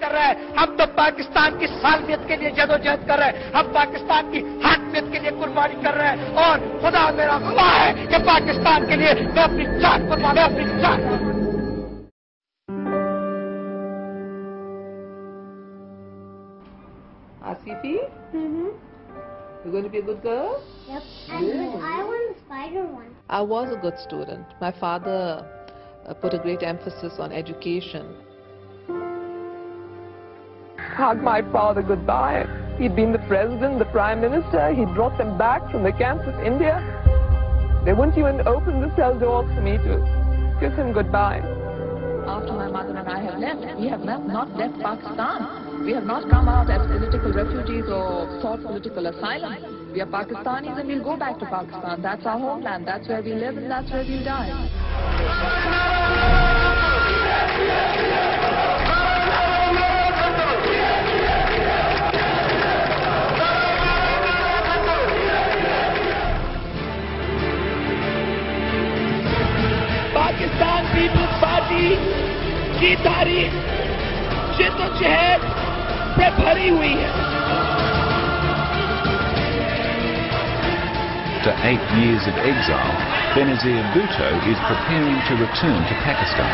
کر رہے ہیں. ہم تو پاکستان کی سالمیت کے لیے جدوجہد کر رہے ہیں. ہم پاکستان کی حاکمیت کے لیے قربانی کر رہے ہیں. اور خدا میرا گواہ ہے کہ پاکستان کے لیے میں اپنی جان قربان اپنی جان. Asifi? You're going to be a good girl? Yep. And I won the spider one. I was a good student. My father put a great emphasis on education. Hug my father goodbye. He'd been the president, the prime minister. He brought them back from the camps of India. They wouldn't even open the cell doors for me to kiss him goodbye. After my mother and I have left, we have not left Pakistan. We have not come out as political refugees or sought political asylum. We are Pakistanis and we'll go back to Pakistan. That's our homeland. That's where we live and that's where we die. Pakistan Peoples Party کی تاریخ جدوجہد سے بھری ہوئی ہے. After 8 years of exile, Benazir Bhutto is preparing to return to Pakistan.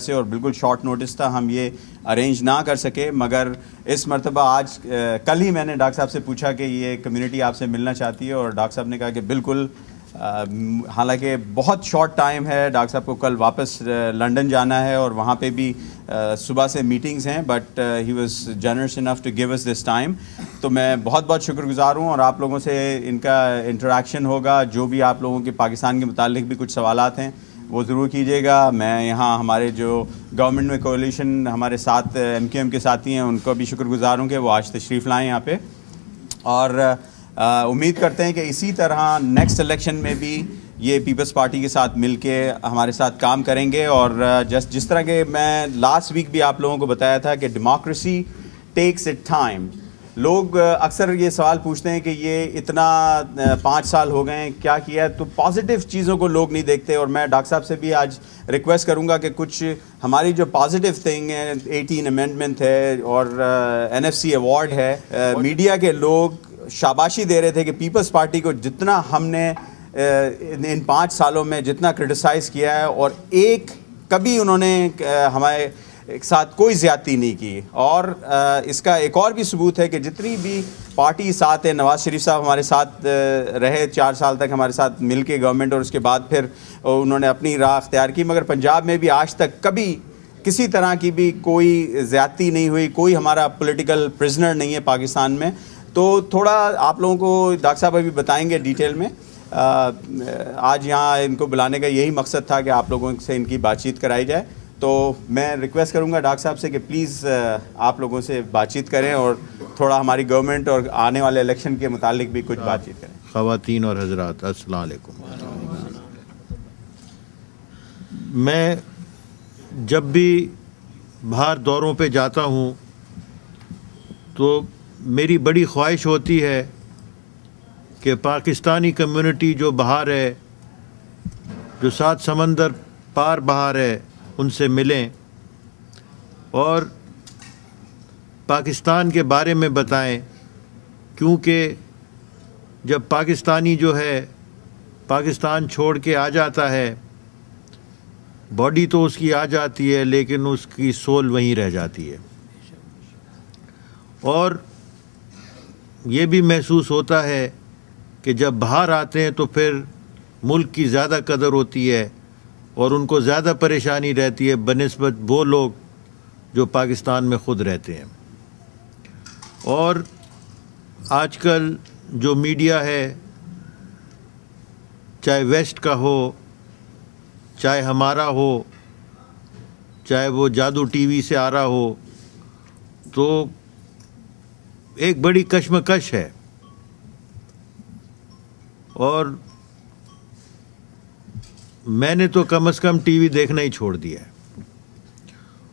سے اور بالکل شارٹ نوٹس تھا ہم یہ ارینج نہ کر سکے مگر اس مرتبہ آج کل ہی میں نے ڈاکٹر صاحب سے پوچھا کہ یہ کمیونٹی آپ سے ملنا چاہتی ہے اور ڈاکٹر صاحب نے کہا کہ بالکل حالانکہ بہت شارٹ ٹائم ہے ڈاکٹر صاحب کو کل واپس لنڈن جانا ہے اور وہاں پہ بھی صبح سے میٹنگز ہیں but he was generous enough to give us this time. تو میں بہت بہت شکر گزار ہوں اور آپ لوگوں سے ان کا انٹریکشن ہوگا. جو بھی آپ لوگوں کے پاکستان کے متعلق بھی کچھ سوالات ہیں وہ ضرور کیجیے گا. میں یہاں ہمارے جو گورنمنٹ میں کولیشن ہمارے ساتھ MQM کے ساتھی ہیں ان کو بھی شکر گزار ہوں کہ وہ آج تشریف لائیں یہاں پہ اور امید کرتے ہیں کہ اسی طرح نیکسٹ الیکشن میں بھی یہ پیپلز پارٹی کے ساتھ مل کے ہمارے ساتھ کام کریں گے. اور جس طرح کہ میں لاسٹ ویک بھی آپ لوگوں کو بتایا تھا کہ ڈیموکریسی ٹیکس اٹ ٹائم. لوگ اکثر یہ سوال پوچھتے ہیں کہ یہ اتنا 5 سال ہو گئے ہیں کیا کیا ہے, تو پازیٹیو چیزوں کو لوگ نہیں دیکھتے. اور میں ڈاکٹر صاحب سے بھی آج ریکویسٹ کروں گا کہ کچھ ہماری جو پازیٹیو تھنگ ہے 18 امینڈمنٹ ہے اور NFC ایوارڈ ہے, میڈیا کے لوگ شاباشی دے رہے تھے کہ پیپلز پارٹی کو جتنا ہم نے ان 5 سالوں میں جتنا کرٹیسائز کیا ہے اور کبھی انہوں نے ہمارے ساتھ کوئی زیادتی نہیں کی. اور اس کا ایک اور بھی ثبوت ہے کہ جتنی بھی پارٹی ساتھ ہے, نواز شریف صاحب ہمارے ساتھ رہے 4 سال تک ہمارے ساتھ مل کے گورنمنٹ اور اس کے بعد پھر انہوں نے اپنی راہ اختیار کی, مگر پنجاب میں بھی آج تک کبھی کسی طرح کی بھی کوئی زیادتی نہیں ہوئی, کوئی ہمارا پولیٹیکل پرزنر نہیں ہے پاکستان میں. تو تھوڑا آپ لوگوں کو ڈاکٹر صاحب ابھی بتائیں گے ڈیٹیل میں. آج یہاں ان کو بلانے کا یہی مقصد تھا کہ آپ لوگوں سے ان کی بات چیت کرائی جائے. تو میں ریکویسٹ کروں گا ڈاکٹر صاحب سے کہ پلیز آپ لوگوں سے بات چیت کریں اور تھوڑا ہماری گورنمنٹ اور آنے والے الیکشن کے متعلق بھی کچھ بات چیت کریں. خواتین اور حضرات السلام علیکم. میں جب بھی باہر دوروں پہ جاتا ہوں تو میری بڑی خواہش ہوتی ہے کہ پاکستانی کمیونٹی جو باہر ہے, جو 7 سمندر پار باہر ہے, ان سے ملیں اور پاکستان کے بارے میں بتائیں. کیونکہ جب پاکستانی جو ہے پاکستان چھوڑ کے آ جاتا ہے, باڈی تو اس کی آ جاتی ہے لیکن اس کی سول وہیں رہ جاتی ہے. اور یہ بھی محسوس ہوتا ہے کہ جب باہر آتے ہیں تو پھر ملک کی زیادہ قدر ہوتی ہے اور ان کو زیادہ پریشانی رہتی ہے بنسبت وہ لوگ جو پاکستان میں خود رہتے ہیں. اور آج کل جو میڈیا ہے، چاہے ویسٹ کا ہو، چاہے ہمارا ہو، چاہے وہ جادو ٹی وی سے آ رہا ہو، تو ایک بڑی کشمکش ہے. اور میں نے تو کم از کم ٹی وی دیکھنا ہی چھوڑ دیا ہے،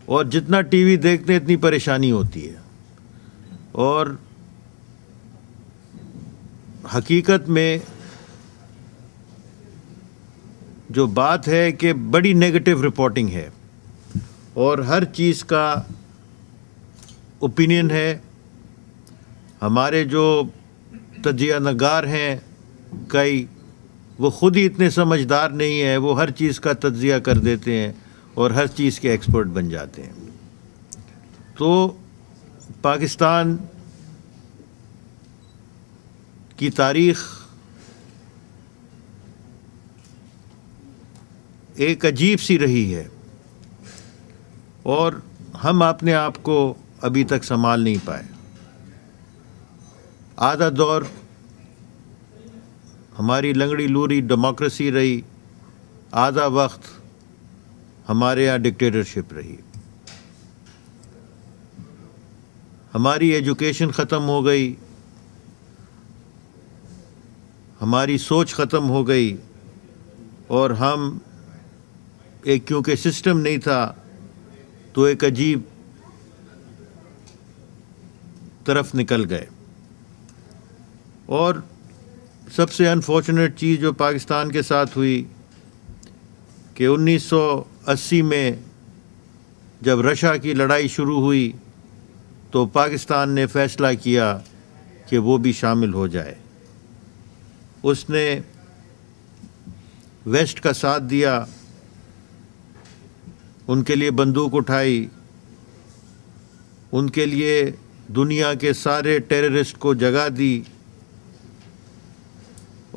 اور جتنا ٹی وی دیکھتے ہیں اتنی پریشانی ہوتی ہے. اور حقیقت میں جو بات ہے کہ بڑی نیگیٹو رپورٹنگ ہے اور ہر چیز کا اوپینین ہے. ہمارے جو تجزیہ نگار ہیں کئی، وہ خود ہی اتنے سمجھدار نہیں ہیں، وہ ہر چیز کا تجزیہ کر دیتے ہیں اور ہر چیز کے ایکسپرٹ بن جاتے ہیں. تو پاکستان کی تاریخ ایک عجیب سی رہی ہے اور ہم اپنے آپ کو ابھی تک سنبھال نہیں پائے. آدھا دور ہماری لنگڑی لوری ڈیموکریسی رہی، آدھا وقت ہمارے یہاں ڈکٹیٹرشپ رہی. ہماری ایجوکیشن ختم ہو گئی، ہماری سوچ ختم ہو گئی، اور ہم ایک کیونکہ سسٹم نہیں تھا تو ایک عجیب طرف نکل گئے. اور سب سے انفارچونیٹ چیز جو پاکستان کے ساتھ ہوئی کہ 1980 میں جب رشیا کی لڑائی شروع ہوئی تو پاکستان نے فیصلہ کیا کہ وہ بھی شامل ہو جائے. اس نے ویسٹ کا ساتھ دیا، ان کے لیے بندوق اٹھائی، ان کے لیے دنیا کے سارے ٹیررسٹ کو جگہ دی،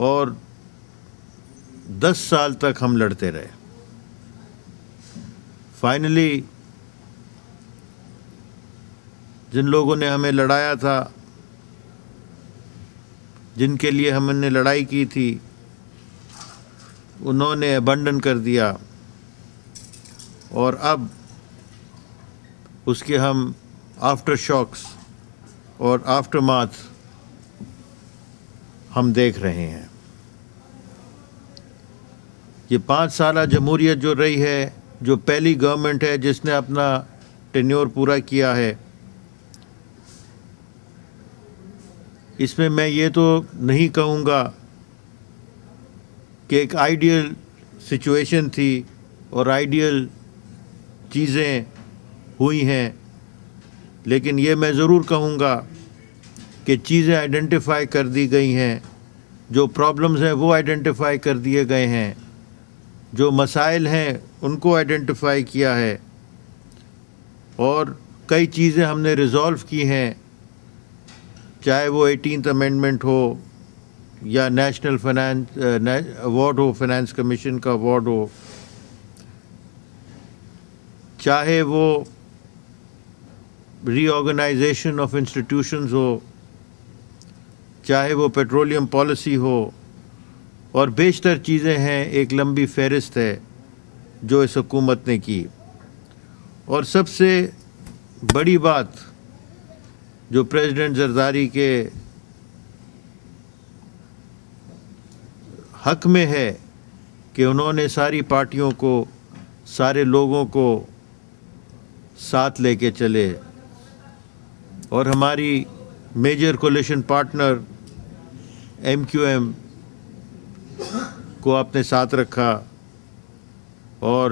اور 10 سال تک ہم لڑتے رہے. فائنلی جن لوگوں نے ہمیں لڑایا تھا، جن کے لیے ہم نے لڑائی کی تھی، انہوں نے ابنڈن کر دیا، اور اب اس کے ہم آفٹر شاکس اور آفٹر ماتھ ہم دیکھ رہے ہیں. یہ 5 سالہ جمہوریت جو رہی ہے، جو پہلی گورنمنٹ ہے جس نے اپنا ٹینیور پورا کیا ہے، اس میں یہ تو نہیں کہوں گا کہ ایک آئیڈیل سچویشن تھی اور آئیڈیل چیزیں ہوئی ہیں، لیکن یہ میں ضرور کہوں گا کہ چیزیں آئیڈینٹیفائی کر دی گئی ہیں، جو پرابلمز ہیں وہ آئیڈینٹیفائی کر دیے گئے ہیں، جو مسائل ہیں ان کو آئیڈینٹیفائی کیا ہے، اور کئی چیزیں ہم نے ریزولو کی ہیں، چاہے وہ 18th امینڈمنٹ ہو یا نیشنل فائنانس ایوارڈ ہو، فائنانس کمیشن کا ایوارڈ ہو، چاہے وہ ری آرگنائزیشن آف انسٹیٹیوشنز ہو، چاہے وہ پیٹرولیم پالیسی ہو، اور بیشتر چیزیں ہیں. ایک لمبی فہرست ہے جو اس حکومت نے کی. اور سب سے بڑی بات جو پریزیڈنٹ زرداری کے حق میں ہے کہ انہوں نے ساری پارٹیوں کو، سارے لوگوں کو ساتھ لے کے چلے، اور ہماری میجر کولیشن پارٹنر MQM کو اپنے ساتھ رکھا، اور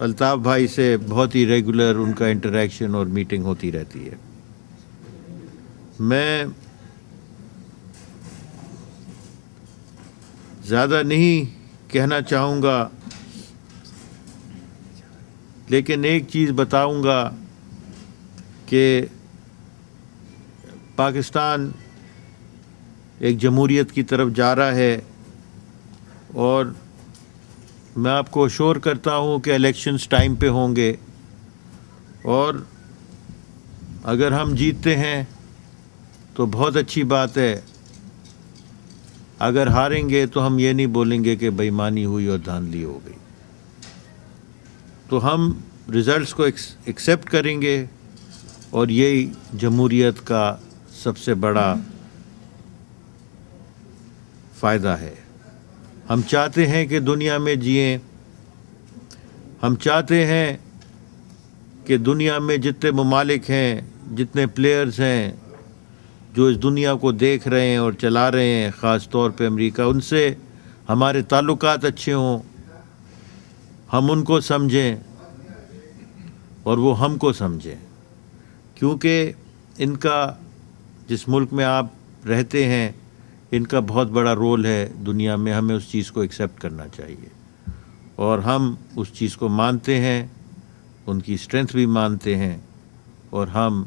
الطاف بھائی سے بہت ہی ریگولر ان کا انٹریکشن اور میٹنگ ہوتی رہتی ہے. میں زیادہ نہیں کہنا چاہوں گا، لیکن ایک چیز بتاؤں گا کہ پاکستان ایک جمہوریت کی طرف جا رہا ہے، اور میں آپ کو اشور کرتا ہوں کہ الیکشنز ٹائم پہ ہوں گے، اور اگر ہم جیتتے ہیں تو بہت اچھی بات ہے، اگر ہاریں گے تو ہم یہ نہیں بولیں گے کہ بے ایمانی ہوئی اور دھاندلی ہو گئی. تو ہم رزلٹس کو ایکسیپٹ کریں گے، اور یہی جمہوریت کا سب سے بڑا فائدہ ہے. ہم چاہتے ہیں کہ دنیا میں جئیں، ہم چاہتے ہیں کہ دنیا میں جتنے ممالک ہیں، جتنے پلیئرز ہیں جو اس دنیا کو دیکھ رہے ہیں اور چلا رہے ہیں، خاص طور پہ امریکہ، ان سے ہمارے تعلقات اچھے ہوں، ہم ان کو سمجھیں اور وہ ہم کو سمجھیں. کیونکہ ان کا، جس ملک میں آپ رہتے ہیں، ان کا بہت بڑا رول ہے دنیا میں. ہمیں اس چیز کو ایکسیپٹ کرنا چاہیے، اور ہم اس چیز کو مانتے ہیں، ان کی اسٹرینتھ بھی مانتے ہیں، اور ہم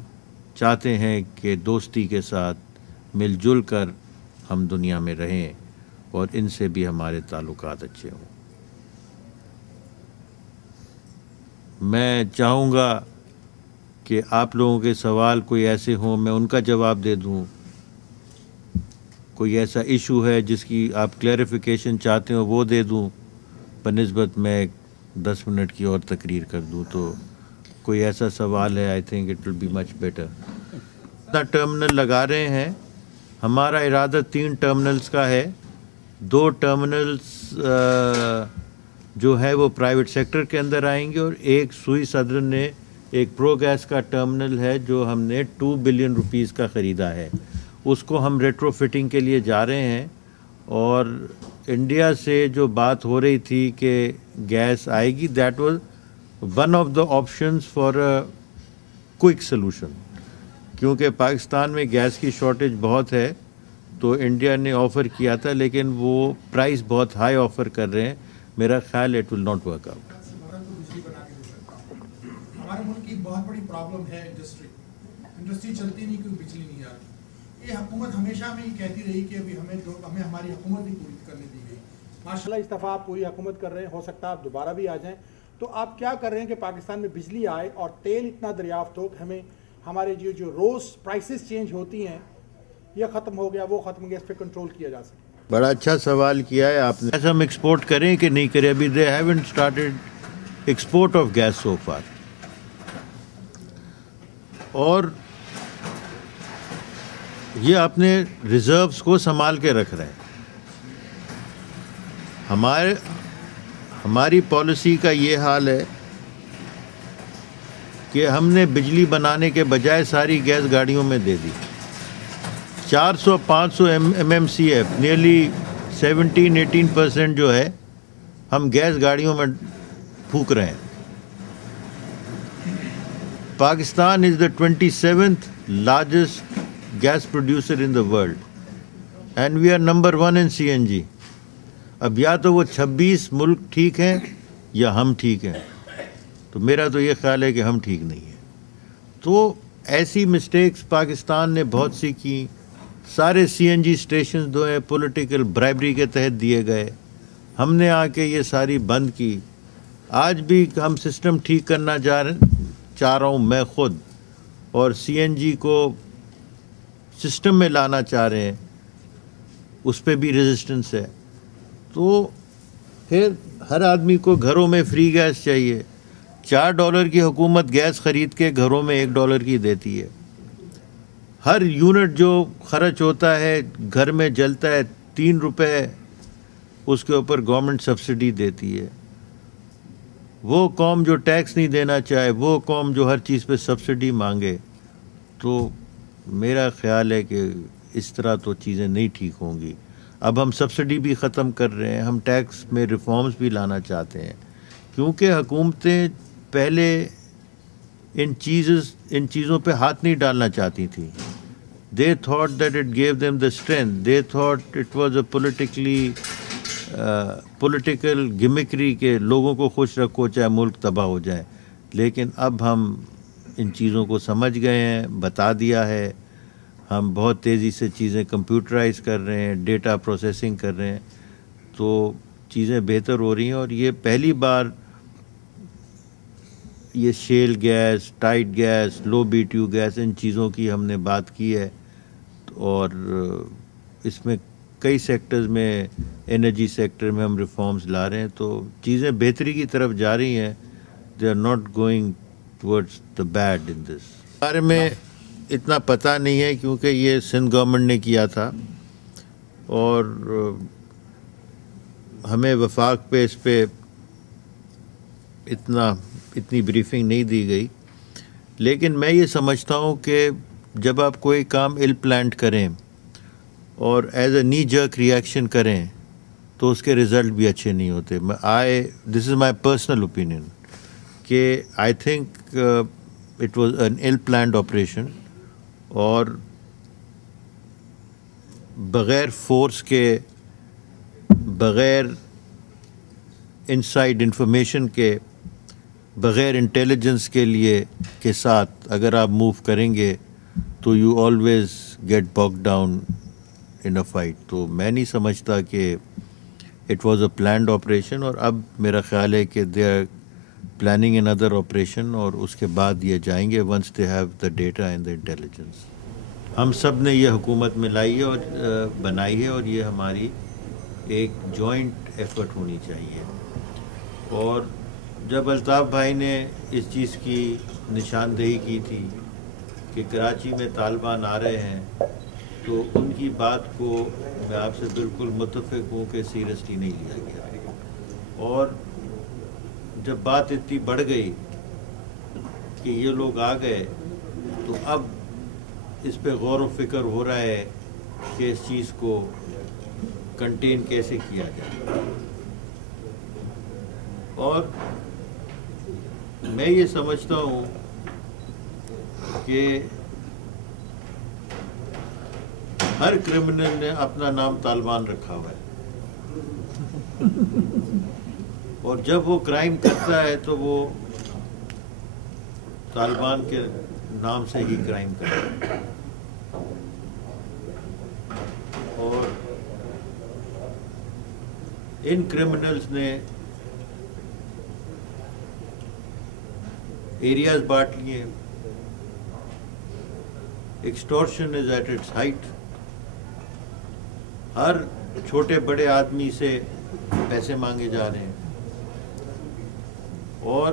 چاہتے ہیں کہ دوستی کے ساتھ مل جل کر ہم دنیا میں رہیں، اور ان سے بھی ہمارے تعلقات اچھے ہوں. میں چاہوں گا کہ آپ لوگوں کے سوال کوئی ایسے ہوں، میں ان کا جواب دے دوں. کوئی ایسا ایشو ہے جس کی آپ کلیریفیکیشن چاہتے ہو وہ دے دوں، بنسبت میں 10 منٹ کی اور تقریر کر دوں. تو کوئی ایسا سوال ہے؟ I think it will be much better. اتنا ٹرمنل لگا رہے ہیں، ہمارا ارادہ 3 ٹرمنلز کا ہے. 2 ٹرمنلز جو ہے وہ پرائیویٹ سیکٹر کے اندر آئیں گے، اور ایک سوئی صدر نے ایک پرو گیس کا ٹرمنل ہے جو ہم نے 2 بلین روپیز کا خریدا ہے. اس کو ہم ریٹرو فٹنگ کے لیے جا رہے ہیں. اور انڈیا سے جو بات ہو رہی تھی کہ گیس آئے گی، that was one of the options for a quick solution. کیونکہ پاکستان میں گیس کی شارٹیج بہت ہے، تو انڈیا نے آفر کیا تھا، لیکن وہ پرائس بہت ہائی آفر کر رہے ہیں. میرا خیال it will not work out. ہمارے ملک کی بہت بڑی پرابلم ہے انڈسٹری چلتی نہیں کیونکہ بجلی نہیں آتی. یہ حکومت ہمیشہ ہمیں یہ کہتی رہی کہ ابھی ہمیں ہماری حکومت نہیں پوری کرنے دی گئی. ماشاءاللہ اس دفعہ آپ پوری حکومت کر رہے ہیں، ہو سکتا ہے آپ دوبارہ بھی آ جائیں. تو آپ کیا کر رہے ہیں کہ پاکستان میں بجلی آئے اور تیل اتنا دریافت ہو کہ ہمیں ہمارے جو روز پرائسز چینج ہوتی ہیں، یہ ختم ہو گیا، وہ ختم ہو گیا، اس پہ کنٹرول کیا جا سکے؟ بڑا اچھا سوال کیا ہے آپ نے. ایسا ہم ایکسپورٹ کریں کہ نہیں کریں؟ ابھی they haven't started export of gas so far. اور یہ اپنے ریزروز کو سنبھال کے رکھ رہے ہیں. ہماری پالیسی کا یہ حال ہے کہ ہم نے بجلی بنانے کے بجائے ساری گیس گاڑیوں میں دے دی. 400-500 MMCF نیئرلی 17-18% جو ہے ہم گیس گاڑیوں میں پھونک رہے ہیں. پاکستان از دا 27th largest gas producer in the world and we are number 1 in CNG. اب یا تو وہ 26 ملک ٹھیک ہیں یا ہم ٹھیک ہیں. تو میرا تو یہ خیال ہے کہ ہم ٹھیک نہیں ہیں. تو ایسی مسٹیکس پاکستان نے بہت سی کی. سارے CNG اسٹیشنز جو ہیں پولیٹیکل برائبری کے تحت دیے گئے. ہم نے آ کے یہ ساری بند کی. آج بھی ہم سسٹم ٹھیک کرنا چاہ رہا ہوں میں خود، اور CNG کو سسٹم میں لانا چاہ رہے ہیں، اس پہ بھی ریزسٹنس ہے. تو پھر ہر آدمی کو گھروں میں فری گیس چاہیے. $4 کی حکومت گیس خرید کے گھروں میں $1 کی دیتی ہے. ہر یونٹ جو خرچ ہوتا ہے گھر میں جلتا ہے 3 روپے، اس کے اوپر گورنمنٹ سبسڈی دیتی ہے. وہ قوم جو ٹیکس نہیں دینا چاہے، وہ قوم جو ہر چیز پہ سبسڈی مانگے، تو میرا خیال ہے کہ اس طرح تو چیزیں نہیں ٹھیک ہوں گی. اب ہم سبسڈی بھی ختم کر رہے ہیں، ہم ٹیکس میں ریفارمز بھی لانا چاہتے ہیں. کیونکہ حکومتیں پہلے ان چیزوں پہ ہاتھ نہیں ڈالنا چاہتی تھیں. They thought that it gave them the strength. They thought it was a political gimmickry کہ لوگوں کو خوش رکھو چاہے ملک تباہ ہو جائے. لیکن اب ہم ان چیزوں کو سمجھ گئے ہیں، بتا دیا ہے. ہم بہت تیزی سے چیزیں کمپیوٹرائز کر رہے ہیں، ڈیٹا پروسیسنگ کر رہے ہیں، تو چیزیں بہتر ہو رہی ہیں. اور یہ پہلی بار یہ shale gas, tight gas, low B T U gas, ان چیزوں کی ہم نے بات کی ہے. اور اس میں کئی سیکٹرز میں، انرجی سیکٹر میں ہم ریفارمز لا رہے ہیں، تو چیزیں بہتری کی طرف جا رہی ہیں. They are not going towards the bad in this. بارے میں اتنا پتہ نہیں ہے کیونکہ یہ سندھ گورنمنٹ نے کیا تھا، اور ہمیں وفاق پہ اس پہ اتنی بریفنگ نہیں دی گئی. لیکن میں یہ سمجھتا ہوں کہ جب آپ کوئی کام ایل پلانٹ کریں اور ایز اے نی جرک ریئیکشن کریں تو اس کے رزلٹ بھی اچھے نہیں ہوتے. دس از مائی پرسنل اوپینین کہ آئی think it was an L planned operation, اور بغیر فورس کے، بغیر انسائڈ انفارمیشن کے، بغیر انٹیلیجنس کے ساتھ اگر آپ موو کریں گے تو you always get bogged down in a fight. تو میں نہیں سمجھتا کہ it was a planned operation. اور اب میرا خیال ہے کہ they are planning another operation, اور اس کے بعد یہ جائیں گے once they have the data and the intelligence. ہم سب نے یہ حکومت میں لائی ہے اور بنائی ہے، اور یہ ہماری ایک جوائنٹ ایفرٹ ہونی چاہیے. اور جب الطاف بھائی نے اس چیز کی نشاندہی کی تھی کہ کراچی میں طالبان آ رہے ہیں، تو ان کی بات کو میں آپ سے بالکل متفق ہوں کہ سیریسلی نہیں لیا گیا. اور جب بات اتنی بڑھ گئی کہ یہ لوگ آ گئے، تو اب اس پہ غور و فکر ہو رہا ہے کہ اس چیز کو کنٹین کیسے کیا جائے. اور میں یہ سمجھتا ہوں کہ ہر کرمنل نے اپنا نام طالبان رکھا ہوا ہے، اور جب وہ کرائم کرتا ہے تو وہ طالبان کے نام سے ہی کرائم کرتا ہے. اور ان کرمنلز نے ایریاز بانٹ لیے. ایکسٹورشن از ایٹ اٹس ہائٹ. ہر چھوٹے بڑے آدمی سے پیسے مانگے جا رہے ہیں، اور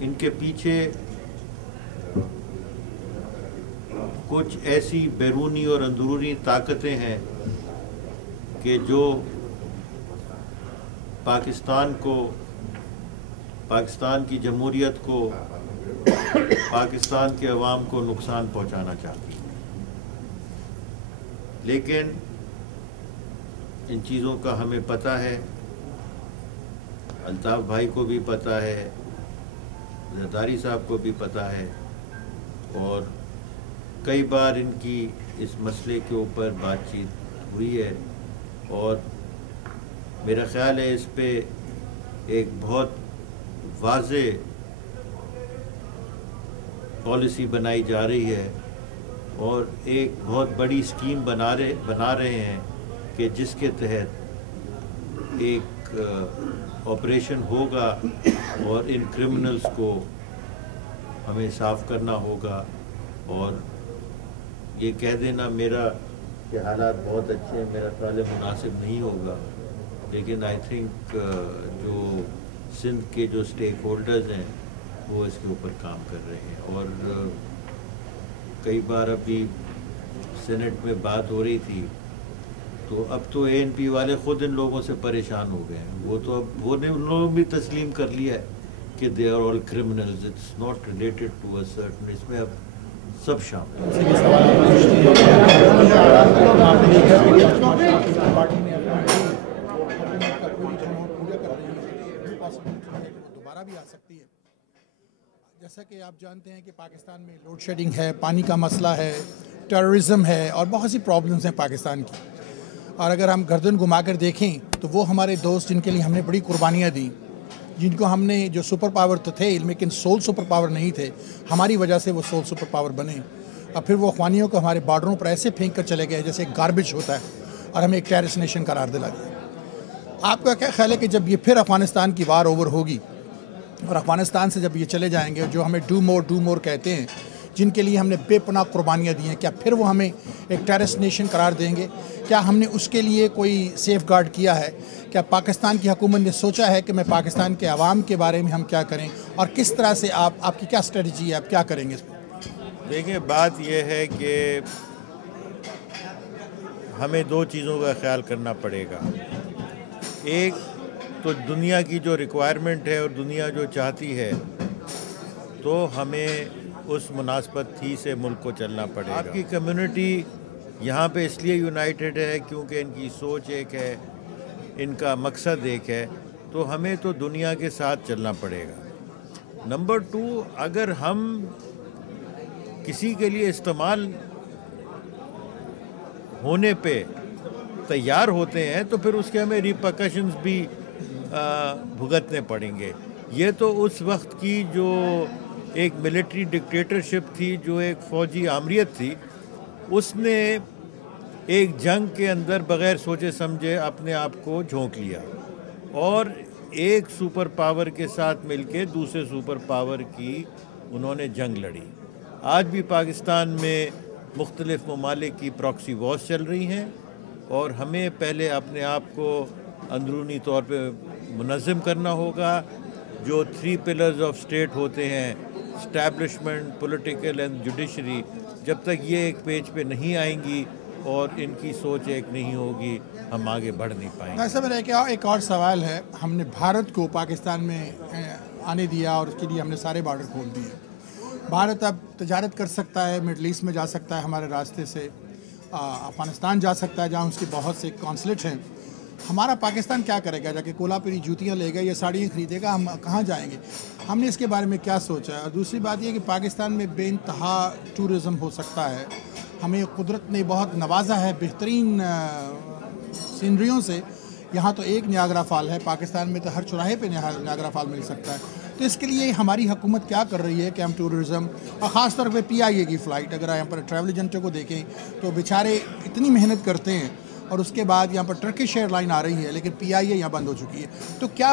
ان کے پیچھے کچھ ایسی بیرونی اور اندرونی طاقتیں ہیں کہ جو پاکستان کو، پاکستان کی جمہوریت کو، پاکستان کے عوام کو نقصان پہنچانا چاہتی ہیں. لیکن ان چیزوں کا ہمیں پتہ ہے، الطاف بھائی کو بھی پتہ ہے، زرداری صاحب کو بھی پتہ ہے، اور کئی بار ان کی اس مسئلے کے اوپر بات چیت ہوئی ہے. اور میرا خیال ہے اس پہ ایک بہت واضح پالیسی بنائی جا رہی ہے، اور ایک بہت بڑی اسکیم بنا رہے ہیں کہ جس کے تحت ایک آپریشن ہوگا اور ان کرمنلز کو ہمیں صاف کرنا ہوگا. اور یہ کہہ دینا میرا کہ حالات بہت اچھے ہیں میرا خیال مناسب نہیں ہوگا، لیکن آئی تھنک جو سندھ کے جو اسٹیک ہولڈرز ہیں وہ اس کے اوپر کام کر رہے ہیں. اور کئی بار ابھی سینٹ میں بات ہو رہی تھی، تو اب تو اے این پی والے خود ان لوگوں سے پریشان ہو گئے ہیں. وہ تو اب وہ نے ان لوگوں بھی تسلیم کر لیا ہے کہ they are all criminals, it's not related to a certain. اس میں اب سب شامل ہیں. دوبارہ بھی آ سکتی ہے. جیسا کہ آپ جانتے ہیں کہ پاکستان میں لوڈ شیڈنگ ہے، پانی کا مسئلہ ہے، ٹیررزم ہے، اور بہت سی پرابلمز ہیں پاکستان کی. اور اگر ہم گردن گھما کر دیکھیں تو وہ ہمارے دوست جن کے لیے ہم نے بڑی قربانیاں دیں، جن کو ہم نے جو سپر پاور تو تھے لیکن سول سپر پاور نہیں تھے، ہماری وجہ سے وہ سول سپر پاور بنے. اور پھر وہ اخوانیوں کو ہمارے بارڈروں پر ایسے پھینک کر چلے گئے جیسے گاربیج ہوتا ہے اور ہمیں ایک ٹیررسٹ نیشن قرار دلا دیا۔ آپ کا کیا خیال ہے کہ جب یہ پھر افغانستان کی وار اوور ہوگی اور افغانستان سے جب یہ چلے جائیں گے، جو ہمیں ڈو مور کہتے ہیں، جن کے لیے ہم نے بے پناہ قربانیاں دی ہیں، کیا پھر وہ ہمیں ایک ٹیررسٹ نیشن قرار دیں گے؟ کیا ہم نے اس کے لیے کوئی سیف گارڈ کیا ہے؟ کیا پاکستان کی حکومت نے سوچا ہے کہ میں پاکستان کے عوام کے بارے میں ہم کیا کریں، اور کس طرح سے آپ کی کیا اسٹریٹجی ہے، آپ کیا کریں گے اس پر؟ دیکھیں، بات یہ ہے کہ ہمیں دو چیزوں کا خیال کرنا پڑے گا۔ ایک تو دنیا کی جو ریکوائرمنٹ ہے اور دنیا جو چاہتی ہے، تو ہمیں اس مناسبت ہی سے ملک کو چلنا پڑے گا۔ آپ کی کمیونٹی یہاں پہ اس لیے یونائٹڈ ہے کیونکہ ان کی سوچ ایک ہے، ان کا مقصد ایک ہے، تو ہمیں تو دنیا کے ساتھ چلنا پڑے گا۔ نمبر 2، اگر ہم کسی کے لیے استعمال ہونے پہ تیار ہوتے ہیں تو پھر اس کے ہمیں ریپرکشنز بھی بھگتنے پڑیں گے۔ یہ تو اس وقت کی جو ایک ملٹری ڈکٹیٹرشپ تھی، جو ایک فوجی آمریت تھی، اس نے ایک جنگ کے اندر بغیر سوچے سمجھے اپنے آپ کو جھونک لیا اور ایک سپر پاور کے ساتھ مل کے دوسرے سپر پاور کی انہوں نے جنگ لڑی۔ آج بھی پاکستان میں مختلف ممالک کی پراکسی وارز چل رہی ہیں، اور ہمیں پہلے اپنے آپ کو اندرونی طور پہ منظم کرنا ہوگا۔ جو 3 پلرز آف اسٹیٹ ہوتے ہیں، اسٹیبلشمنٹ، پولیٹیکل اینڈ جوڈیشری، جب تک یہ ایک پیج پہ نہیں آئیں گی اور ان کی سوچ ایک نہیں ہوگی، ہم آگے بڑھ نہیں پائیں گے۔ ایسا میرا ایک اور سوال ہے، ہم نے بھارت کو پاکستان میں آنے دیا اور اس کے لیے ہم نے سارے بارڈر کھول دیے۔ بھارت اب تجارت کر سکتا ہے، مڈل ایسٹ میں جا سکتا ہے ہمارے راستے سے، افغانستان جا سکتا ہے جہاں اس کے بہت سے کونسلیٹ ہیں۔ ہمارا پاکستان کیا کرے گا؟ جا کے کولہاپوری جوتیاں لے گا یا ساڑیاں خریدے گا؟ ہم کہاں جائیں گے؟ ہم نے اس کے بارے میں کیا سوچا ہے؟ اور دوسری بات یہ کہ پاکستان میں بے انتہا ٹورزم ہو سکتا ہے، ہمیں قدرت نے بہت نوازا ہے بہترین سینریوں سے۔ یہاں تو ایک نیاگرا فال ہے، پاکستان میں تو ہر چوراہے پہ نیاگرا فال مل سکتا ہے۔ تو اس کے لیے ہماری حکومت کیا کر رہی ہے کہ ہم ٹورزم، اور خاص طور پہ PIA کی فلائٹ، اگر یہاں پر ٹریول ایجنٹوں کو دیکھیں تو بیچارے اتنی محنت کرتے ہیں، اور اس کے بعد یہاں پر ٹرکش ایئر لائن آ رہی ہے لیکن PIA یہاں بند ہو چکی ہے۔ تو کیا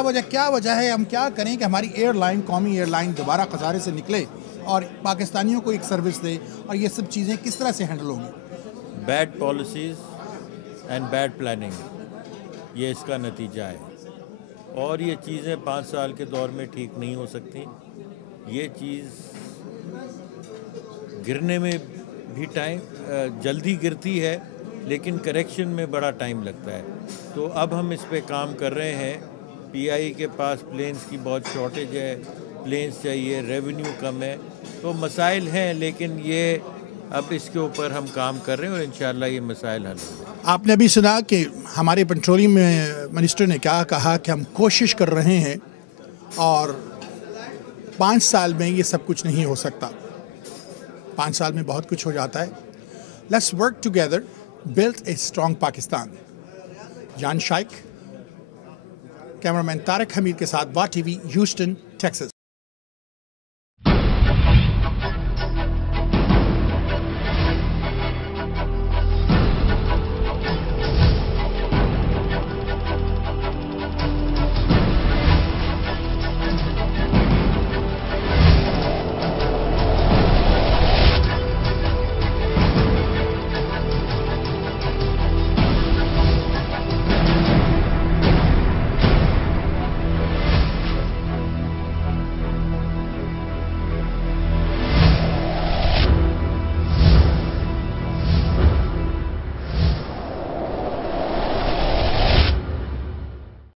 وجہ ہے؟ ہم کیا کریں کہ ہماری ایئر لائن، قومی ایئر لائن دوبارہ خسارے سے نکلے اور پاکستانیوں کو ایک سروس دے، اور یہ سب چیزیں کس طرح سے ہینڈل ہوں گی؟ Bad policies and bad planning, یہ اس کا نتیجہ ہے، اور یہ چیزیں 5 سال کے دور میں ٹھیک نہیں ہو سکتی۔ یہ چیز گرنے میں بھی جلدی گرتی ہے، لیکن کریکشن میں بڑا ٹائم لگتا ہے۔ تو اب ہم اس پہ کام کر رہے ہیں۔ PI کے پاس پلینز کی بہت شارٹیج ہے، پلینز چاہیے، ریونیو کم ہے، تو مسائل ہیں، لیکن یہ اب اس کے اوپر ہم کام کر رہے ہیں اور انشاءاللہ یہ مسائل حل ہوں گے۔ آپ نے ابھی سنا کہ ہمارے پیٹرولیم منسٹر نے کیا کہا کہ ہم کوشش کر رہے ہیں، اور 5 سال میں یہ سب کچھ نہیں ہو سکتا۔ 5 سال میں بہت کچھ ہو جاتا ہے۔ Let's work together, build a strong Pakistan. جان شائک، کیمرامین طارق حمید کے ساتھ واہ TV، ہیوسٹن، ٹیکساس۔